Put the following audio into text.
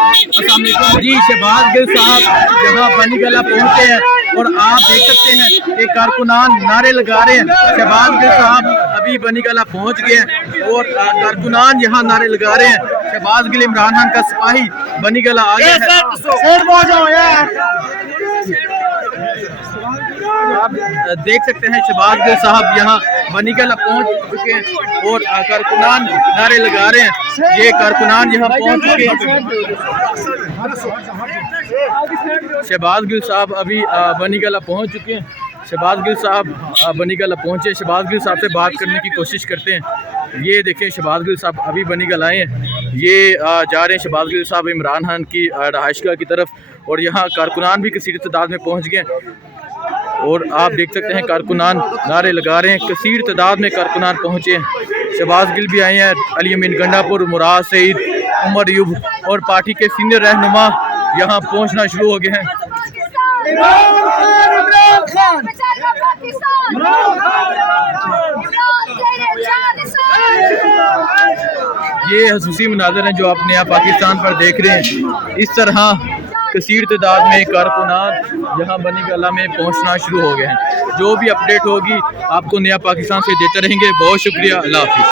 जी शहबाज गिल साहब यहाँ बनी गला पहुँचे हैं और आप देख सकते हैं कि कारकुनान नारे लगा रहे हैं। शहबाज गिल साहब अभी बनी गला पहुँच गए हैं और कारकुनान यहाँ नारे लगा रहे हैं। शहबाज गिल इमरान खान का सिपाही बनी गला आ गया है। आप देख सकते हैं शहबाज गिल साहब यहाँ बनी गला पहुँच चुके हैं और कारकुनान नारे लगा रहे हैं। ये कारकुनान यहाँ पहुँच चुके हैं। शहबाज गिल साहब अभी बनी गला पहुँच चुके हैं। शहबाज गिल साहब बनी गला पहुँचे। शहबाज गिल साहब से बात करने की कोशिश करते हैं। ये देखें शहबाज गिल साहब अभी बनी गल आए हैं। ये जा रहे हैं शहबाज गिल साहब इमरान खान की रहायशगाह की तरफ और यहाँ कारकुनान भी कसीर तादाद में पहुँच गए और आप देख सकते हैं कारकुनान नारे लगा रहे हैं। कसीर तादाद में कारकुनान पहुँचे हैं। शहबाज गिल भी आए हैं। अली अमीन गंडापुर, मुराद सईद, उमर यूब और पार्टी के सीनियर रहनुमा यहाँ पहुँचना शुरू हो गए हैं। ये हसूसी मनाज़र हैं जो आप नया पाकिस्तान पर देख रहे हैं। इस तरह कसीर तादाद में कारकुनान यहाँ बनी गला में पहुँचना शुरू हो गए हैं। जो भी अपडेट होगी आपको नया पाकिस्तान से देते रहेंगे। बहुत शुक्रिया। अल्लाह हाफिज़।